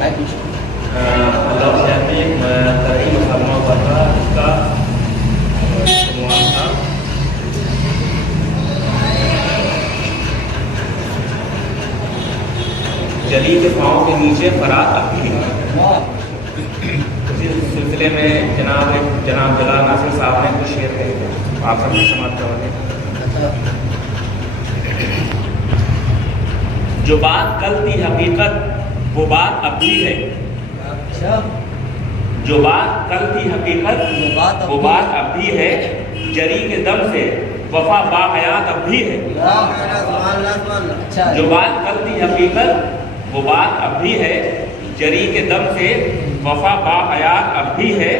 اللہ میں ترقی مسلمہ ہوا تھا، اس کا عنوان تھا جلی کے پاؤں کے نیچے فرات ابھی ہے۔ اس سلسلے میں جناب جلال ناصر صاحب نے کچھ شعر کہے تھے، آپ سب نے سماعت کروانے۔ جو بات کل تھی حقیقت وہ بات اب بھی ہے، جو بات کل تھی حقیقت وہ بات اب بھی ہے، جری کے دم سے وفا باحیات اب بھی ہے۔ جو بات کل تھی حقیقت وہ بات اب بھی ہے، جری کے دم سے وفا باحیات اب بھی ہے۔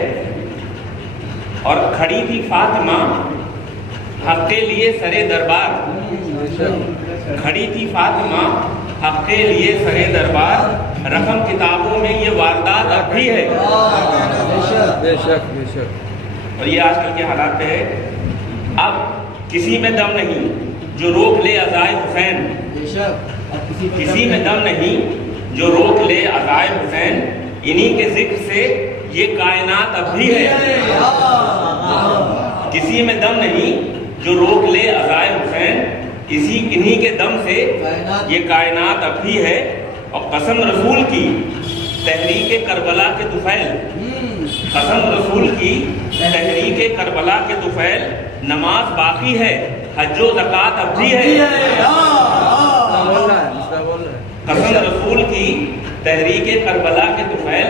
اور کھڑی تھی فاطمہ حق کے لیے سرے دربار، کھڑی تھی فاطمہ حق کے لیے سرے دربار، رقم کتابوں میں یہ واردات اب بھی ہے۔ بے شک بے شک۔ اور یہ آج کل کے حالات پہ ہے۔ اب کسی میں دم نہیں جو روک لے عزائے حسین، کسی میں دم نہیں جو روک لے عزائے حسین، انہی کے ذکر سے یہ کائنات اب بھی ہے۔ کسی میں دم نہیں جو روک لے عزائے حسین، انہی کے دم سے یہ کائنات اب بھی ہے۔ اور قسم رسول کی تحریک کربلا کے طفیل، قسم رسول کی تحریک کربلا کے طفیل، نماز باقی ہے حج و زکوٰۃ اب بھی ہے۔ قسم رسول کی تحریک کربلا کے طفیل،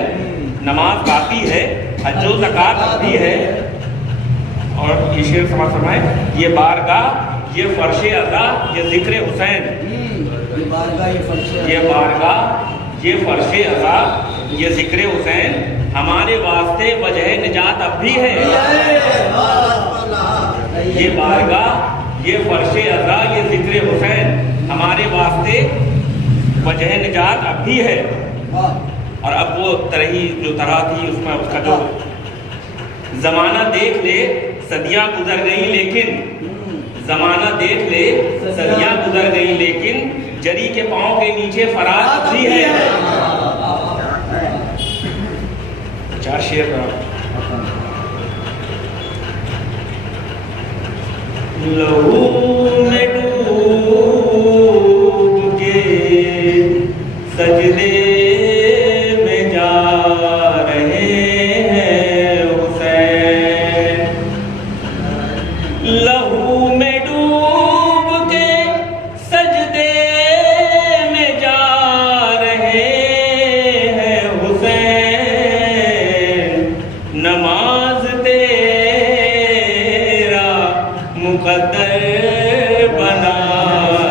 نماز باقی ہے حج و زکوٰۃ اب بھی ہے۔ اور یہ شعر سماعت فرمائیں، یہ بارگاہ یہ فرش عزا یہ ذکر حسین، یہ بارگاہ یہ فرش عزا یہ ذکر حسین، ہمارے واسطے وجہ نجات اب بھی ہے۔ یہ بارگاہ یہ فرش عزا یہ ذکر حسین، ہمارے واسطے وجہ نجات اب بھی ہے۔ اور اب وہ طرح تھی اس میں، اس کا جو زمانہ دیکھ لے صدیاں گزر گئی لیکن، زمانہ دیکھ لے صدیاں گزر گئی لیکن، جری کے پاؤں کے نیچے فرات اب بھی ہے۔ چار شعر لہو میں ڈوب کے سجدے میں جا رہے ہیں حسین، لہو میں ڈوب کے سجدے میں جا رہے ہیں حسین، نماز تیرا مقدر بنا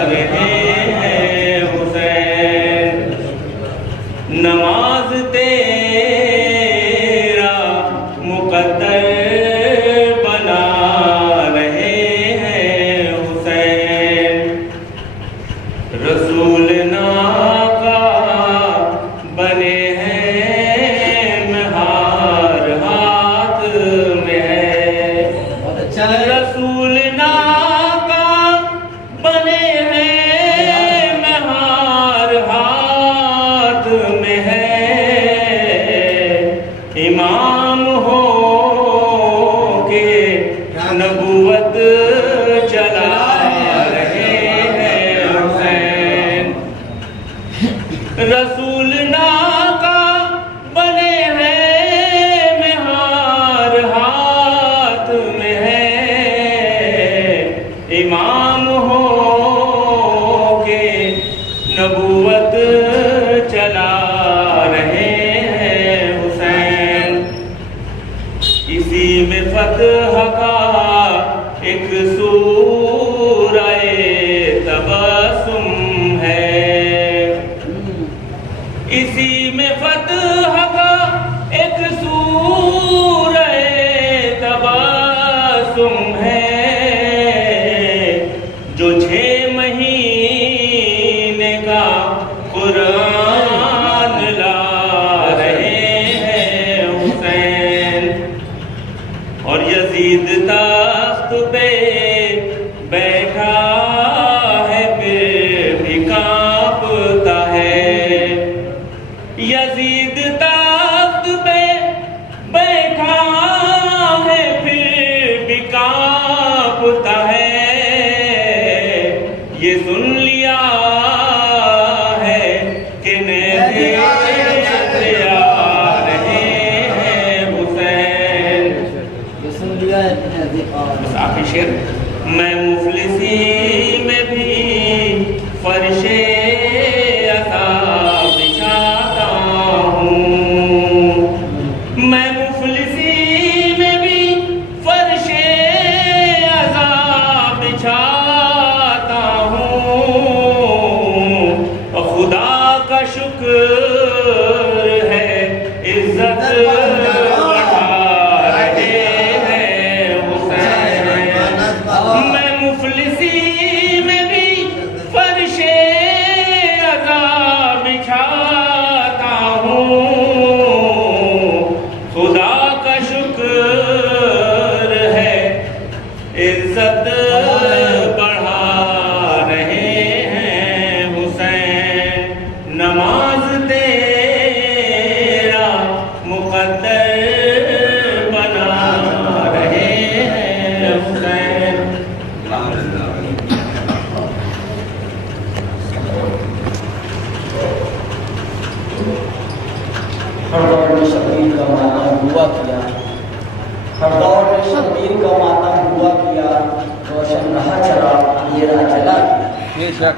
رہے ہیں حسین، نماز تیرا مقدر بنا رہے ہیں حسین، رسول ناقہ بنے ہیں مہار ہاتھ میں ہے، رسول ناقہ بنے ہیں مہار ہاتھ میں ہے، امام ہو کے نبوت چلا رہے ہیں حسین، رسول ناقہ بنے ہیں مہار ہاتھ میں ہے، امام ہو کے نبوت چلا رہے ہیں حسین، اسی میں فتح کا کانپتا ہے یہ سن لیا ہے کہ نیزے تیرا رہے ہیں حسین. بس آخری شعر. میں مفلسی میں بھی فرش عطا بچھاتا ہوں. میں مفلسی میں بھی فرش عطا بچھاتا ہوں. خدا کا شکر ہے عزت بڑھا رہے ہیں حسین. میں مفلسی میں بھی فرش عطا بچھاتا ہوں. خدا کا شکر ہے عزت بڑھا رہے ہیں حسین. نماز تیرا مقدر بنا رہے ہیں حسین. ہر دور میں شبیر کا ماتم ہوا کیا. ہر دور میں شبیر کا ماتم ہوا کیا. روشن رہا چلا اندھیرا جلا کیا. بے شک.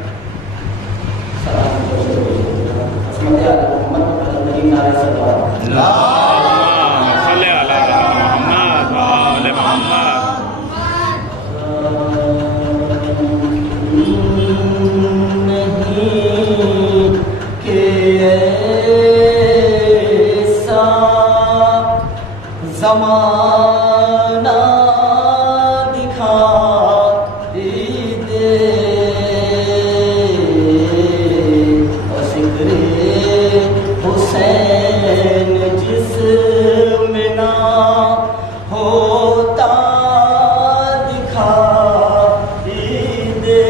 عصمت محمد الکریم نعرہ صلوات. اللہم صلی علی محمد و آل محمد. نہیں کہ ایسا زمانہ دکھائی دے اور ذکر حسین جس میں نہ ہوتا دکھائی دے.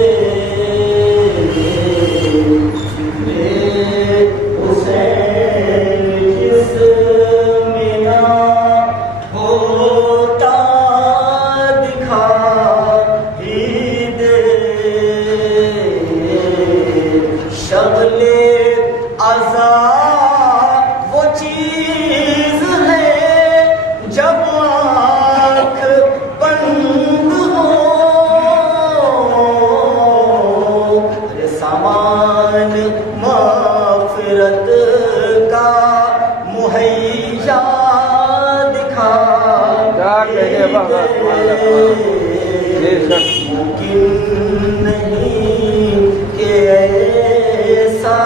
ذکر حسین جس میں نہ ہوتا دکھائی دے. شغل ازا وہ چیز ہے جب آنکھ بند ہو. سامان مغفرت کا مہیا دکھا بے شک. ممکن نہیں کہ ایسا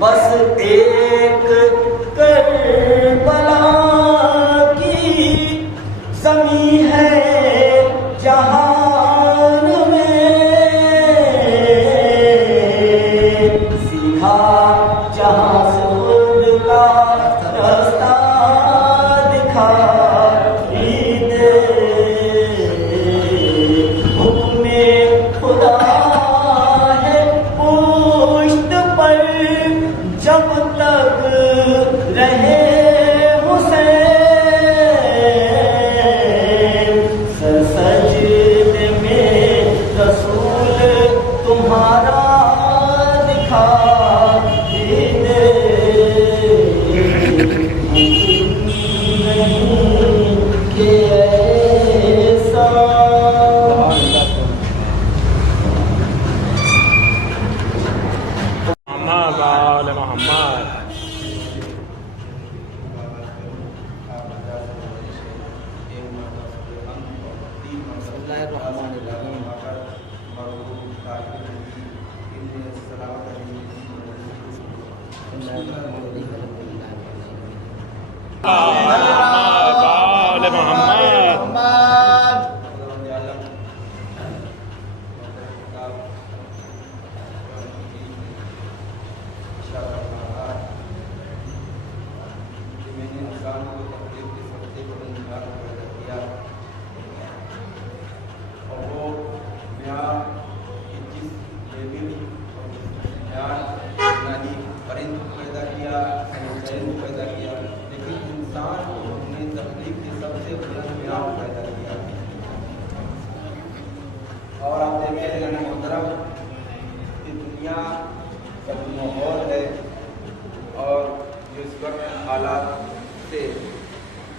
بس ایک کربلا کی زمین ہے جہان میں. سیکھا جہاں سے خود کا راستہ دکھا دے. حکم خدا ہے پشت پر جب تک رہے حسین. سر سجدے میں رسول تمہارا دکھا دے. نہیں کہ ایسا محمد و آل محمد. بسم اللہ الرحمن الرحیم. محمد و آل محمد. پیدا کیا لیکن انسان کا جو ماحول ہے اور جو اس وقت حالات سے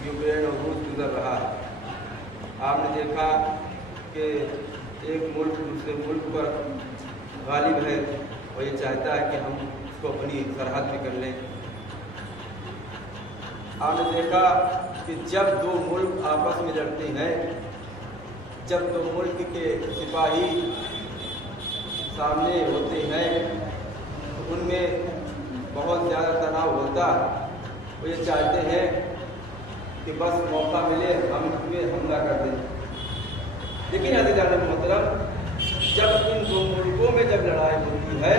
یوکرین اور روس گزر رہا ہے، آپ نے دیکھا کہ ایک ملک دوسرے ملک پر غالب ہے اور یہ چاہتا ہے کہ ہم اس کو اپنی سرحد پہ کر لیں۔ آپ نے دیکھا کہ جب دو ملک آپس میں لڑتے ہیں، جب دو ملک کے سپاہی سامنے ہوتے ہیں تو ان میں بہت زیادہ تناؤ ہوتا ہے۔ وہ یہ چاہتے ہیں کہ بس موقع ملے ہم ان پہ حملہ کر دیں، لیکن عزیزان محترم، جب ان دو ملکوں میں جب لڑائی ہوتی ہے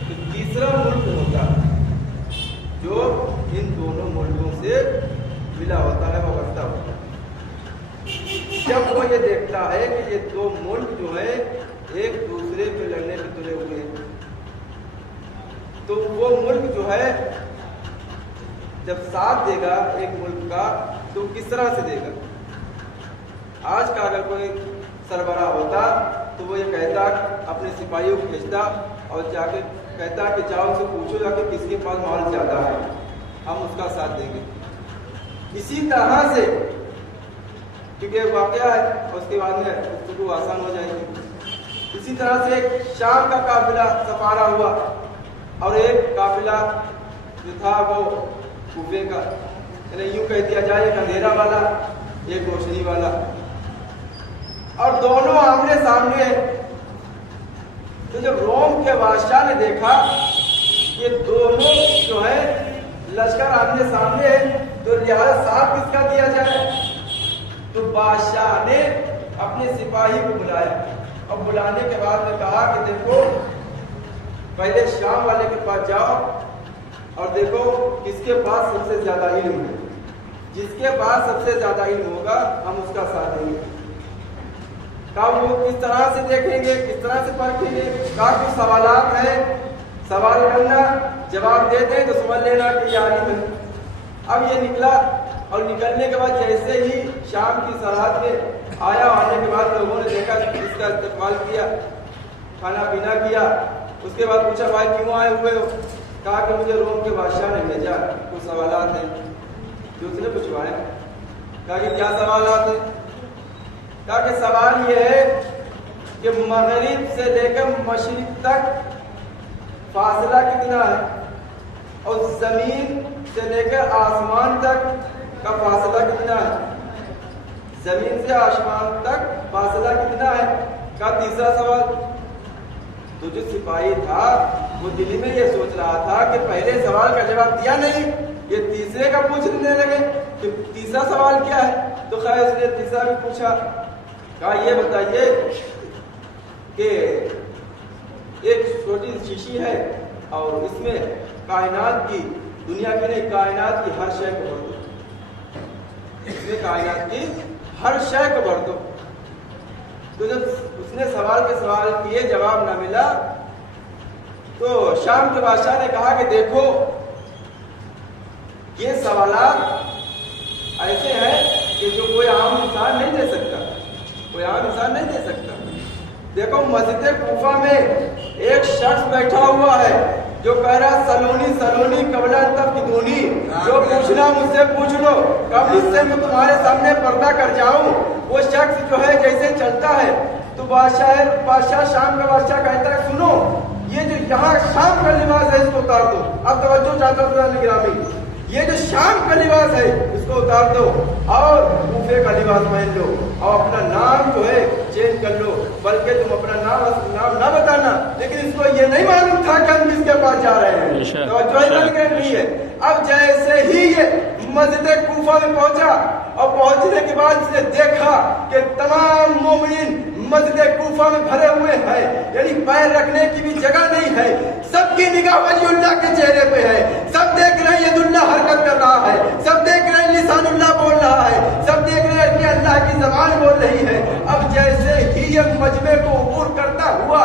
تو تیسرا ملک ہوتا ہے جو ان دونوں ملکوں سے ملا ہوتا ہے، وابستہ ہوتا ہے۔ جب وہ یہ دیکھتا ہے کہ یہ دو ملک جو ہے ایک دوسرے پہ لڑنے پہ تلے ہوئے ہیں، تو وہ ملک جو ہے جب ساتھ دے گا ایک ملک کا تو کس طرح سے دے گا؟ آج کا اگر کوئی سربراہ ہوتا تو وہ یہ کہتا، اپنے سپاہیوں کو بھیجتا اور جا کے کہتا کہ جاؤ ان سے پوچھو جا کے کس کے پاس مال زیادہ ہے، ہم اس کا ساتھ دیں گے۔ اسی طرح سے، کیونکہ واقعہ ہے اس کے بعد میں گفتگو آسان ہو جائے گی، اسی طرح سے ایک شام کا قافلہ سفارہ ہوا اور ایک قافلہ جو تھا وہ کوفے کا، یعنی یوں کہہ دیا جائے ایک اندھیرا والا ایک روشنی والا، اور دونوں آمنے سامنے ہیں۔ تو جب روم کے بادشاہ نے دیکھا یہ دونوں جو ہے لشکر آمنے سامنے ہے تو لہٰذا ساتھ کس کا دیا جائے، تو بادشاہ نے اپنے سپاہی کو بلایا اور بلانے کے بعد میں کہا کہ دیکھو پہلے شام والے کے پاس جاؤ اور دیکھو کس کے پاس سب سے زیادہ علم ہے، جس کے پاس سب سے زیادہ علم ہوگا ہم اس کا ساتھ دیں گے۔ کہا وہ کس طرح سے دیکھیں گے، کس طرح سے پرکھیں گے؟ کہا کچھ سوالات ہیں، سوال کرنا، جواب دے دیں تو سمجھ لینا کہ یہ عالم ہے۔ اب یہ نکلا اور نکلنے کے بعد جیسے ہی شام کی سرحد میں آیا، آنے کے بعد لوگوں نے دیکھا اس کا استقبال کیا، کھانا پینا کیا، اس کے بعد پوچھا بھائی کیوں آئے ہوئے ہو؟ کہا کہ مجھے روم کے بادشاہ نے بھیجا، کچھ سوالات ہیں جو اس نے پوچھوائے۔ کہا کہ کیا سوالات ہیں؟ کہا کہ سوال یہ ہے کہ مغرب سے لے کر مشرق تک فاصلہ کتنا ہے اور زمین سے لے کر آسمان تک کا فاصلہ کتنا ہے، زمین سے آسمان تک فاصلہ کتنا ہے؟ کہا تیسرا سوال۔ تو جو سپاہی تھا وہ دل میں یہ سوچ رہا تھا کہ پہلے سوال کا جواب دیا نہیں، یہ تیسرے کا پوچھنے لگے کہ تیسرا سوال کیا ہے، تو خیر اس نے تیسرا بھی پوچھا۔ کہا یہ بتائیے کہ ایک چھوٹی شیشی ہے اور اس میں کائنات کی، دنیا کی نہیں کائنات کی ہر شے کو بھر دو، اس میں کائنات کی ہر شے کو بھر دو۔ تو جب اس نے سوال کے سوال کیے جواب نہ ملا تو شام کے بادشاہ نے کہا کہ دیکھو یہ سوالات ایسے ہیں کہ جو کوئی عام انسان نہیں دے سکتا، کوئی عام انسان نہیں دے سکتا۔ دیکھو مسجد کوفہ میں ایک شخص بیٹھا ہوا ہے جو کہہ رہا سلونی سلونی قبلہ تفقدونی، جو پوچھنا مجھ سے پوچھ لو قبل اس سے میں تمہارے سامنے پردہ کر جاؤں۔ وہ شخص جو ہے جیسے چلتا ہے تو بادشاہ شام کا بادشاہ کہتا ہے سنو یہ جو یہاں شام کا لباس ہے اس کو اتار دو۔ اب توجہ چاہتا ہوں گرامی، یہ جو شام کا لباس ہے اس کو اتار دو اور کوفے کا لباس پہن لو اور اپنا نام جو ہے چینج کر لو، بلکہ تم اپنا نام نہ بتانا، لیکن اس کو یہ نہیں معلوم تھا کہ ہم کس کے پاس جا رہے ہیں۔ توجہ نہیں ہے۔ اب جیسے ہی یہ مسجد کوفہ میں پہنچا اور پہنچنے کے بعد اس نے دیکھا کہ تمام مومنین مسجد کوفہ میں بھرے ہوئے ہیں، یعنی پیر رکھنے کی بھی جگہ نہیں ہے، سب کی نگاہ ولی اللہ کے چہرے پہ ہے، سب دیکھ رہے ہیں ید اللہ حرکت کر رہا ہے، سب دیکھ رہے ہیں لسان اللہ بول رہا ہے، سب دیکھ رہے ہیں کہ اللہ کی زبان بول رہی ہے۔ اب جیسے ہی یہ مجمع کو عبور کرتا ہوا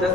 10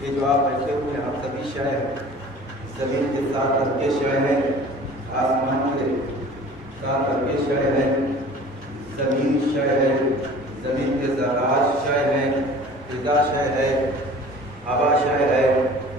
یہ جو آپ بیٹھے ہوئے ہیں آپ سبھی شے ہیں، زمین کے 7 طبقے شے ہیں، آسمان کے 7 طبقے شے ہیں، زمین شے ہے، زمین کے ذرات شے ہیں، فضا شے ہے، ہوا شے ہے،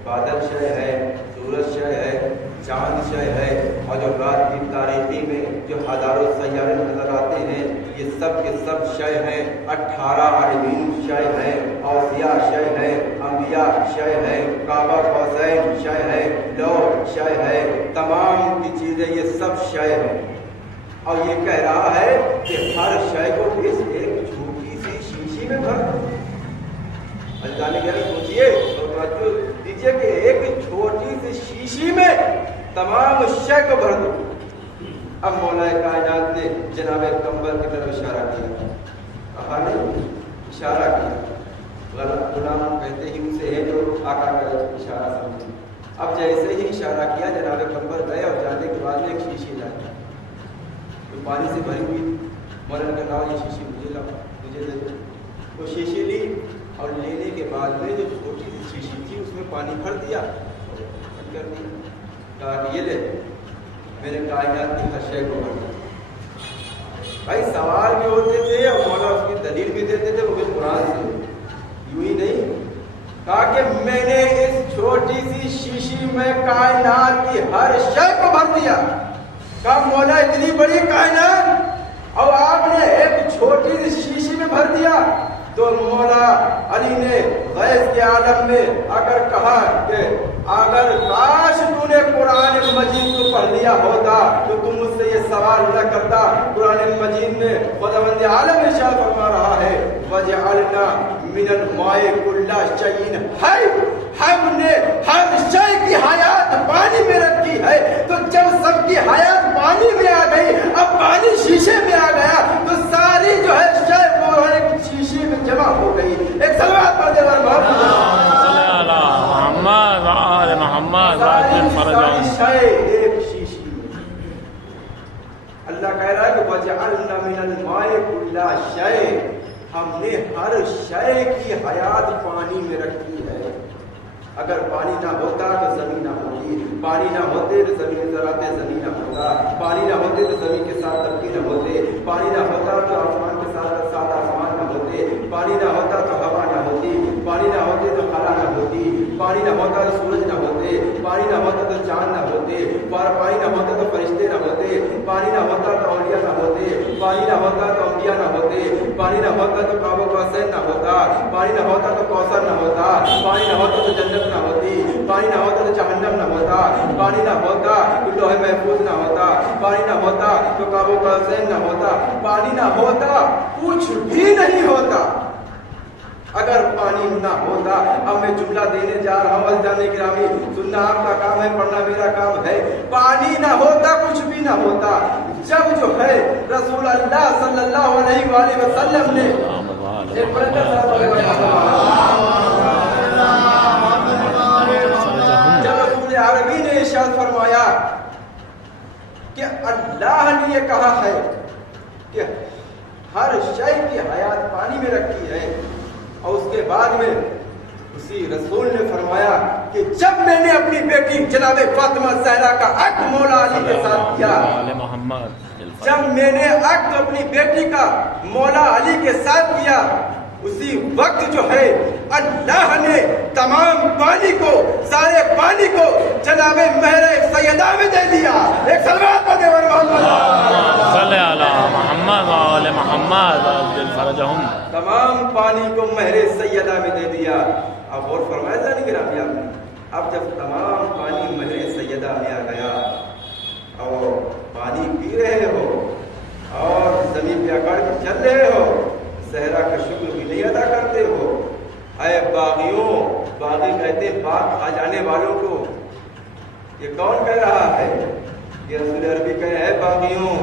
بادل شے ہے، سورج شے ہے، چاند شے ہے، اور جو رات کی تاریکی میں جو ہزاروں سیارے نظر آتے ہیں یہ سب کے سب شے ہیں۔ 18 عالمین شے ہیں، اوصیاء شے ہے، انبیاء شے ہے، کعبہ قوسین شے ہے، لوح شے ہے، تمام کی چیزیں یہ سب شے ہیں۔ اور یہ کہہ رہا ہے کہ ہر شے کو اس ایک چھوٹی سی شیشی میں بھر دو۔ اللہ نے کہا سوچئے اور توجہ دیجئے کہ ایک چھوٹی سی شیشی میں تمام شے کو بھر دو۔ اب مولا کائنات نے جناب کمبل کی طرف اشارہ کیا، کہا نہیں اشارہ کیا، غلام کہتے ہی اسے ہے جو آقا کا اشارہ سمجھے۔ اب جیسے ہی اشارہ کیا جناب کمبل گئے اور جانے کے بعد میں ایک شیشی لائی تو پانی سے بھری ہوئی، مولا نے کہا یہ شیشی مجھے لاؤ، مجھے دے دو۔ وہ شیشی لی اور لینے کے بعد میں جو چھوٹی سی شیشی تھی اس میں پانی بھر دیا، بند کر دیا، کہا کہ یہ لے میرے کائنات کی ہر شے کو بھر دیا۔ بھائی سوال بھی ہوتے تھے اور مولا اس کی دلیل بھی دیتے تھے، وہ بھی قرآن سے، یوں ہی نہیں، کہا کہ میں نے اس چھوٹی سی شیشی میں کائنات کی ہر شے کو بھر دیا۔ کہا مولا اتنی بڑی کائنات اور آپ نے ایک چھوٹی سی شیشی میں بھر دیا؟ تو مولا علی نے غیث کے عالم میں اگر کہا کہ اگر کاش تو نے قرآن مجید کو پڑھ لیا ہوتا تو تم مجھ سے یہ سوال نہ کرتا۔ قرآن مجید میں خداوند عالم ارشاد فرما رہا ہے وَجَعَلْنَا مِنَ الْمَاءِ كُلَّ شَيْءٍ حَيٍّ، ہم نے ہر شے کی حیات پانی میں رکھی ہے۔ تو جب سب کی حیات پانی میں آ گئی، اب پانی شیشے میں آ گیا تو ساری جو ہے شے وہ ایک شیشے میں جمع ہو گئی۔ ایک سلوات پڑھ دے محمد آل محمد عجل فرجهم۔ شے ایک شیشی میں اللہ کہہ رہا ہے کہ وَجَعَلْنَا مِنَ الْمَاءِ كُلَّ شَيْءٍ، ہم نے ہر شے کی حیات پانی میں رکھی ہے۔ اگر پانی نہ ہوتا تو زمین نہ ہوتی، پانی نہ ہوتے تو زمین ذراتے زمین نہ ہوتا، پانی نہ ہوتے تو زمین کے 7 طبقے نہ ہوتے، پانی نہ ہوتا تو آسمان کے 7 آسمان نہ ہوتے، پانی نہ ہوتا تو ہوا نہ ہوتی، پانی نہ ہوتے تو خلا نہ ہوتی، پانی نہ ہوتا تو سورج نہ ہوتے، پانی نہ ہوتا تو چاند نہ ہوتے، پانی نہ ہوتا تو فرشتے نہ ہوتے، پانی نہ ہوتا تو اولیاء نہ ہوتے، پانی نہ ہوتا تو انبیاء نہ ہوتے، پانی نہ ہوتا تو کعبہ قوسین نہ ہوتا، پانی نہ ہوتا تو کوثر نہ ہوتا، پانی نہ ہوتا تو جنت نہ ہوتی، پانی نہ ہوتا تو جہنم نہ ہوتا، پانی نہ ہوتا تو لوح محفوظ نہ ہوتا، پانی نہ ہوتا تو کعبہ قوسین نہ ہوتا، پانی نہ ہوتا کچھ بھی نہیں ہوتا۔ اگر پانی نہ ہوتا، اب میں جملہ دینے جا رہا ہوں جانے گرامی، سننا آپ کا کام ہے، پڑھنا میرا کام ہے۔ پانی نہ ہوتا کچھ بھی نہ ہوتا۔ جب جو ہے رسول اللہ صلی اللہ علیہ وآلہ وسلم نے جب رسول عربی نے ارشاد فرمایا کہ اللہ نے یہ کہا ہے کہ ہر شے کی حیات پانی میں رکھی ہے، اور اس کے بعد میں اسی رسول نے فرمایا کہ جب میں نے اپنی بیٹی جناب فاطمہ زہرا کا عقد مولا علی کے ساتھ کیا، جب میں نے عقد اپنی بیٹی کا مولا علی کے ساتھ کیا، اسی وقت جو ہے اللہ نے تمام پانی کو، سارے پانی کو جناب مہر سیدہ میں دے دیا۔ ایک سلوات پڑھے صلی علی محمد آل محمد عجل فرجهم۔ تمام پانی کو مہر سیدہ میں دے دیا۔ اب اور فرمایا جانے کے رابطہ آپ نے، اب جب تمام پانی مہر سیدہ میں آ گیا اور پانی پی رہے ہو اور زمین پہ اکڑ کے چل رہے ہو، صحرا کا شکر بھی نہیں ادا کرتے ہو۔ اے باغیوں، باغی کہتے ہیں باغ کھا جانے والوں کو، یہ کون کہہ رہا ہے؟ یہ رسول عربی کہے اے باغیوں،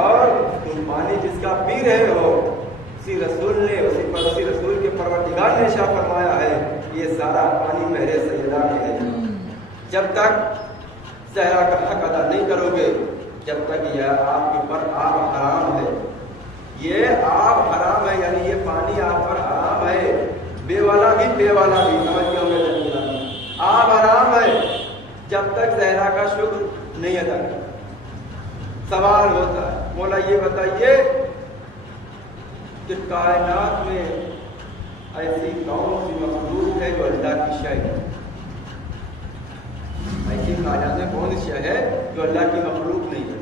اور تم پانی جس کا پی رہے ہو، اسی رسول کے پروردگار نے ارشاد فرمایا ہے یہ سارا پانی مہر سیدہ میں ہے۔ جب تک صحرا کا حق ادا نہیں کرو گے، جب تک یہ آپ کے اوپر آب حرام ہے، یہ آب حرام ہے، یعنی یہ پانی آپ پر حرام ہے، بے والا بھی اللہ کا شکر نہیں ادا کرتا۔ سوال ہوتا ہے مولا یہ بتائیے کہ کائنات میں ایسی کون سی مخلوق ہے جو اللہ کی شے ہے؟ ایسی کائنات میں کون سی شے ہے جو اللہ کی مخلوق نہیں ہے؟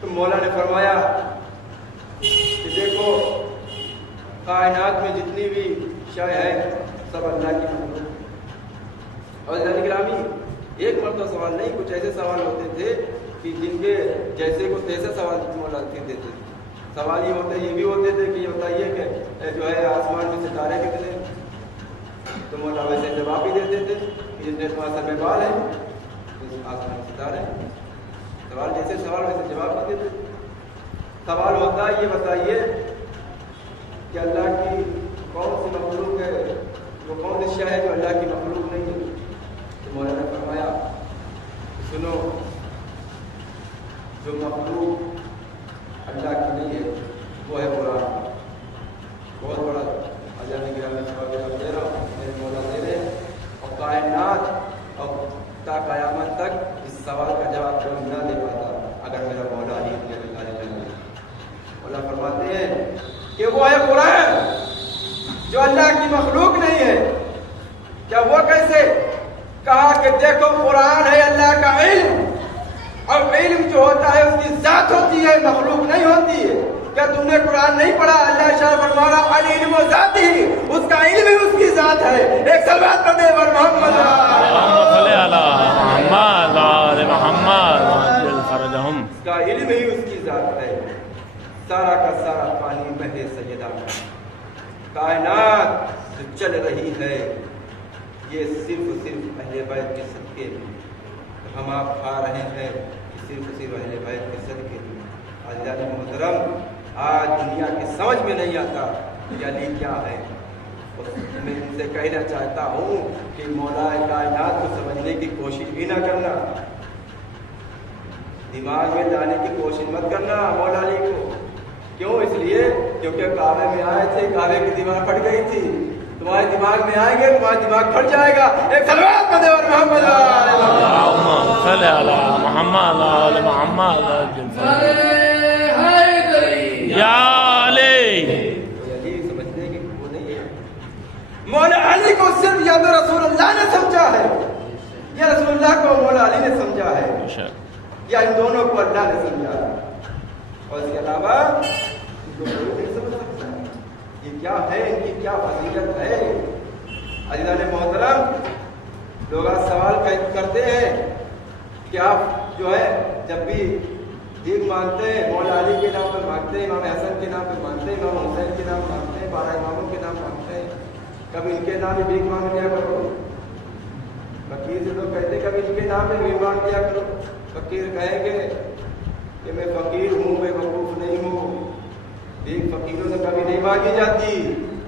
تو مولا نے فرمایا کہ دیکھو کائنات میں جتنی بھی شے ہے سب اللہ کی مخلوق ہے۔ اور عزیزان گرامی ایک مرتبہ سوال نہیں، کچھ ایسے سوال ہوتے تھے کہ جن کے جیسے کو تیسے سوال مولا دیتے تھے۔ سوال یہ بھی ہوتے تھے کہ یہ بتائیے کہ جو ہے آسمان میں ستارے کتنے، تو مولا ویسے جواب بھی دیتے تھے کہ جتنے تمہارے سر میں بال ہیں آسمان میں ستارے۔ سوال جیسے سوال ویسے جواب بھی دیتے تھے۔ سوال ہوتا ہے یہ بتائیے کہ اللہ کی کون سی مخلوق ہے، وہ کون سی شے ہے جو اللہ کی مخلوق نہیں ہے؟ تو مولا نے فرمایا سنو، جو مخلوق اللہ کی نہیں ہے وہ ہے قرآن۔ بہت بڑا عجائب گرامی سوال دے رہا ہوں، میرے مولا دے رہے ہیں، اور کائنات اور تا قیامت تک اس سوال کا جواب کوئی نہ دے پاتا اگر میرا مولا ہی مولا فرماتے ہیں کہ وہ ہے قرآن جو اللہ کی مخلوق نہیں ہے۔ کیا وہ کیسے؟ کہا کہ دیکھو قرآن ہے اللہ کا علم، اور علم جو ہوتا ہے اس کی ذات ہوتی ہے، مخلوق نہیں ہوتی ہے۔ کیا تم نے قرآن نہیں پڑھا؟ اللہ شاہ فرما رہا العلم ذات ہی، اس کا علم ہی اس کی ذات ہے۔ ایک صلوات پڑھ دے ور محمد اس کا علم ہی اس کی ذات ہے۔ سارا کا سارا پانی میں سیدہ کائنات جو چل رہی ہے یہ صرف اہل بیت کے صدقے میں، ہم آپ کھا رہے ہیں صرف اہل بیت کے صدقے میں۔ عزیزان محترم، آج دنیا کی سمجھ میں نہیں آتا کہ علی کیا ہے۔ میں ان سے کہنا چاہتا ہوں کہ مولا کائنات کو سمجھنے کی کوشش بھی نہ کرنا، دماغ میں لانے کی کوشش مت کرنا مولا علی کو۔ کیوں؟ اس لیے کیونکہ کعبے میں آئے تھے، کعبے کی دیوار پھٹ گئی تھی، تمہارے دماغ میں آئیں گے تمہارا دماغ پھٹ جائے گا۔ ایک صلوات پڑھ دے اور محمد صلی اللہ محمد آل محمد یا علی۔ علی سمجھنے کی وہ نہیں ہے۔ مولا علی کو صرف یا تو رسول اللہ نے سمجھا ہے یا رسول اللہ کو مولا علی نے سمجھا ہے، یا ان دونوں کو اللہ نے سمجھا ہے، اور اس کے علاوہ ان کو کوئی نہیں سمجھ سکتا یہ کیا ہے، ان کی کیا فضیلت ہے۔ عزیزان محترم، لوگ آج سوال کرتے ہیں کہ آپ جو ہے جب بھی بھیک مانگتے ہیں مولا علی کے نام پہ مانگتے ہیں، امام حسن کے نام پہ مانگتے ہیں، امام حسین کے نام مانگتے ہیں، 12 اماموں کے نام مانگتے ہیں، کبھی ان کے نام بھی بھیک مانگ لیا کرو۔ فقیر سے لوگ کہتے ہیں کبھی ان کے نام پہ بھیک مانگ لیا کرو۔ فقیر کہیں گے کہ میں فقیر ہوں، میں وقوف نہیں ہوں۔ بھیک فقیروں سے کبھی نہیں مانگی جاتی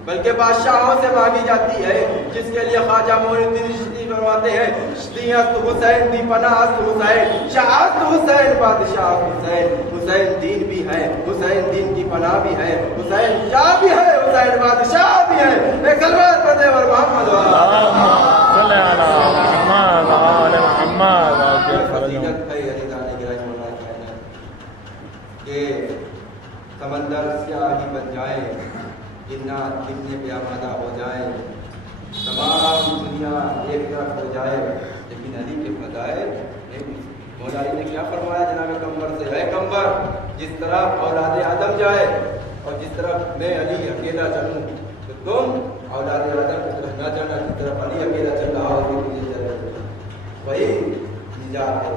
بلکہ بادشاہوں سے مانگی جاتی ہے، جس کے لیے خواجہ معین الدین چشتی فرماتے ہیں چشتی است حسین دی پناہ است حسین، شاہ است حسین بادشاہ حسین، حسین دین بھی ہے، حسین دین کی پناہ بھی ہے، حسین شاہ بھی ہے، حسین بادشاہ بھی ہے۔ ایک صلوات پڑھ دے اور محمد صلی اللہ محمد آل محمد۔ فضیلت ہے عزیزان گرامی مولا کائنات کہ سمندر سیاہی بن جائے، جنات گرنے پہ آمادہ ہو جائیں، تمام دنیا ایک طرف ہو جائے، لیکن علی کے فضائل نہیں۔ مولا علی نے کیا فرمایا جناب کمبر سے؟ اے کمبر، جس طرح اولاد آدم جائے اور جس طرف میں علی اکیلا چلوں تو تم اولاد آدم کی طرف نہ جانا، جس طرف علی اکیلا چل رہا ہو وہی نجات ہے۔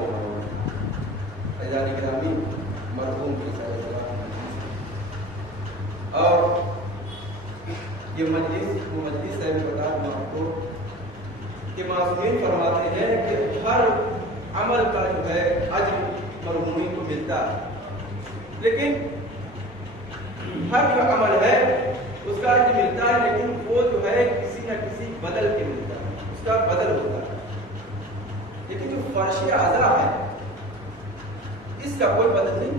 عزیزان گرامی، مرحوم کی اور یہ مجلس ہے، میں بتا دوں آپ کو کہ معصومین فرماتے ہیں کہ ہر عمل کا جو ہے اجر مرحومین کو ملتا ہے، لیکن ہر جو عمل ہے اس کا اجر ملتا ہے، لیکن وہ جو ہے کسی نہ کسی بدل کے ملتا ہے، اس کا بدل ہوتا ہے۔ لیکن جو فرش اعضاء ہے اس کا کوئی بدل نہیں۔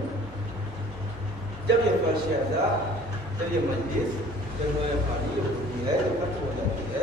جب یہ فرش اعضاء، جب یہ مجلس جب وہ خالی ہوتی ہے، جب ختم ہو جاتی ہے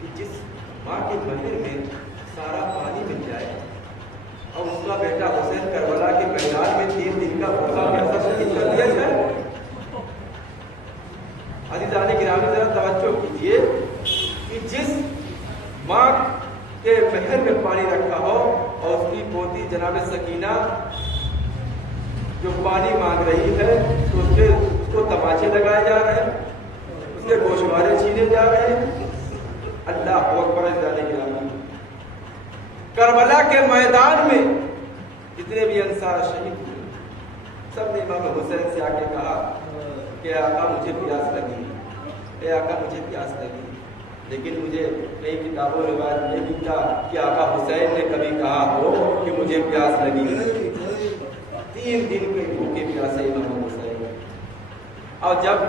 کہ جس ماں کے مندر میں سارا پانی مل جائے اور اس کا بیٹا حسین کربلا کے میدان میں 3 دن کا بھوکا پیاسا شہید کر دیا جائے. عزیزان گرامی ذرا توجہ کیجیے کہ جس ماں کے محل میں پانی رکھا ہو اور اس کی پوتی جناب سکینہ جو پانی مانگ رہی ہے تو اس کو تماچے لگائے جا رہے ہیں, اس کے گوشوارے چھینے جا رہے ہیں. اللہ اکبر. عزیزان گرامی, کربلا کے میدان میں جتنے بھی انصار شہید ہوئے سب نے امام حسین سے آ کے کہا کہ آقا مجھے پیاس لگی, اے آقا مجھے پیاس لگی. لیکن مجھے کئی کتابوں روایت میں لکھا کہ آقا حسین نے کبھی کہا ہو کہ مجھے پیاس لگی. 3 دن کے بھوکے پیاسے امام حسین. اور جب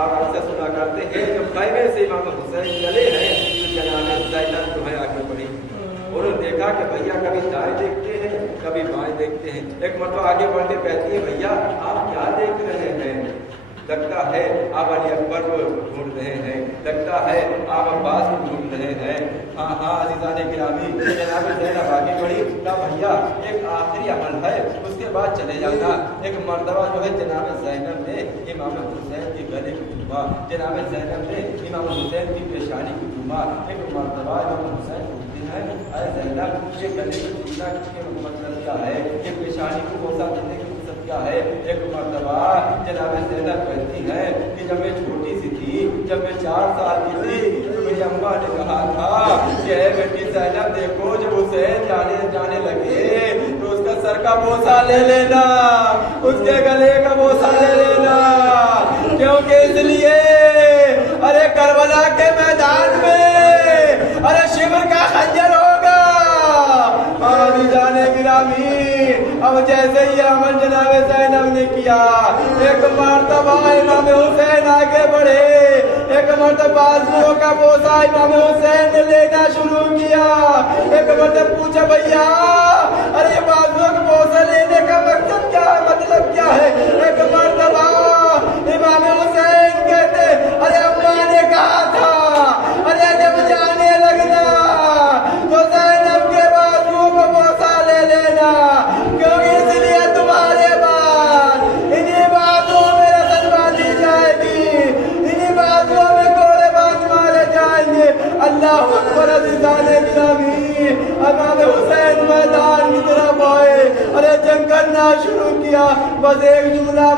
آپ ہم سے سنا کرتے ہیں جب خیمے سے امام حسین چلے ہیں تو جناب زینب جو ہے آگے بڑھی. انہوں نے دیکھا کہ بھیا کبھی دائیں دیکھتے ہیں کبھی بائیں دیکھتے ہیں. ایک مرتبہ آگے بڑھ کے کہتی ہے بھیا آپ کیا دیکھ رہے ہیں؟ لگتا ہے آپ علی اکبر کو ڈھونڈ رہے ہیں, لگتا ہے آپ عباس کو ڈھونڈ رہے ہیں. ہاں ہاں عزیزان گرامی, جناب زینب آگے بڑھی. کہا بھیا ایک آخری عمل ہے اس کے بعد چلے جانا. ایک مرتبہ جو ہے جناب زینب نے امام حسین کے گلے کو چوما, جناب زینب نے امام حسین کی پیشانی کو چوما. ایک مرتبہ امام حسین پوچھتے ہیں اے زینب یہ گلے کو چومنا کے مطلب کیا ہے, یہ پیشانی کو بوسہ دینے کے مطلب کیا ہے؟ ایک مرتبہ جناب زینب کہتی ہے کہ جب میں چھوٹی سی تھی, جب میں 4 سال کی تھی تو میری اماں نے کہا تھا کہ اے بیٹی زینب دیکھو جب حسین جانے لگے تو اس کا سر کا بوسہ لے لینا, اس کے گلے کا بوسہ لے لینا, کیونکہ اس لیے ارے کربلا کے میدان میں ارے شبر کا خنجر ہوگا. عزیزان گرامی, اب جیسے ہی عمل جناب زینب نے کیا, ایک مرتبہ امام حسین آگے بڑھے, ایک مرتبہ بازوؤں کا بوسہ امام حسین نے لینا شروع کیا. ایک مرتبہ پوچھا بھیا ارے بازوؤں کا بوسہ لینے کا مقصد کیا ہے, مطلب کیا ہے؟ ایک مرتبہ امام حسین کہتے ارے اماں نے کہا تھا ارے جب جانے لگنا تو زینب کے بازوؤں کو بوسہ لے لینا, کیونکہ اس لیے تمہارے بعد انہیں بازوؤں میں رسل باندھی جائے گی, انہیں بازوؤں میں گھوڑے باندھ مارے جائیں گے. اللہ اکبر. عزیزان گرامی, امام حسین میدان کی طرف آئے, ارے جنگ کرنا شروع کیا. بس ایک جملہ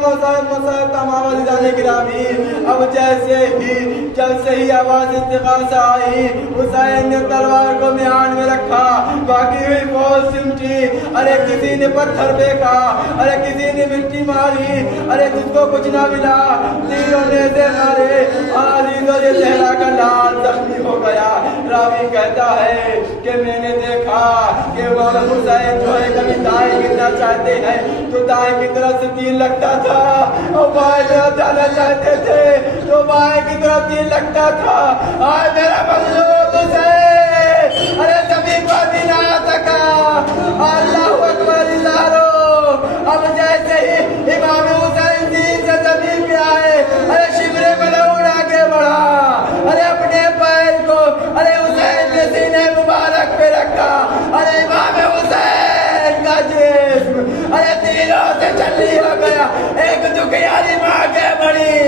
تمام عزیزان گرامی, اب جب سے ہی آواز استغاثہ آئی, حسین نے تلوار کو میان میں رکھا, باقی ہوئی فوج سمٹی. ارے کسی نے پتھر پھینکا, ارے کسی نے مٹی ماری, ارے جس کو کچھ نہ ملا تیروں نے سے مارے. علیزو یہ چہرہ کا لال زخمی ہو گیا. راوی کہتا ہے کہ میں نے دیکھا کہ امام حسین جو ہے کبھی دائیں گرنا چاہتے ہیں تو دائیں کی طرف سے تیر لگتا تھا, اور بائیں طرف جانا چاہتے تھے تو بائیں کی طرف تیر لگتا تھا. آج میرا مظلوم حسین ارے زمین کو بھی نہ آ سکا. اللہ اکبر. اب جیسے ہی امام حسین دین سے زمین پہ آئے, ارے شبرے ملعون آگے بڑھا, ارے اپنے پیر کو ارے حسین کے سینے مبارک پہ رکھا. ارے امام حسین کا جسم ارے تیروں سے چھلنی ہو گیا. ایک دکھیاری ماں کے بڑی,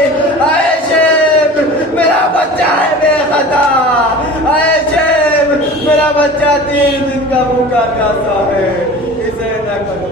اے شیب میرا بچہ ہے بے خطا, اے شیب میرا بچہ 3 دن کا بھوکا پیاسا ہے, اسے نہ کرو.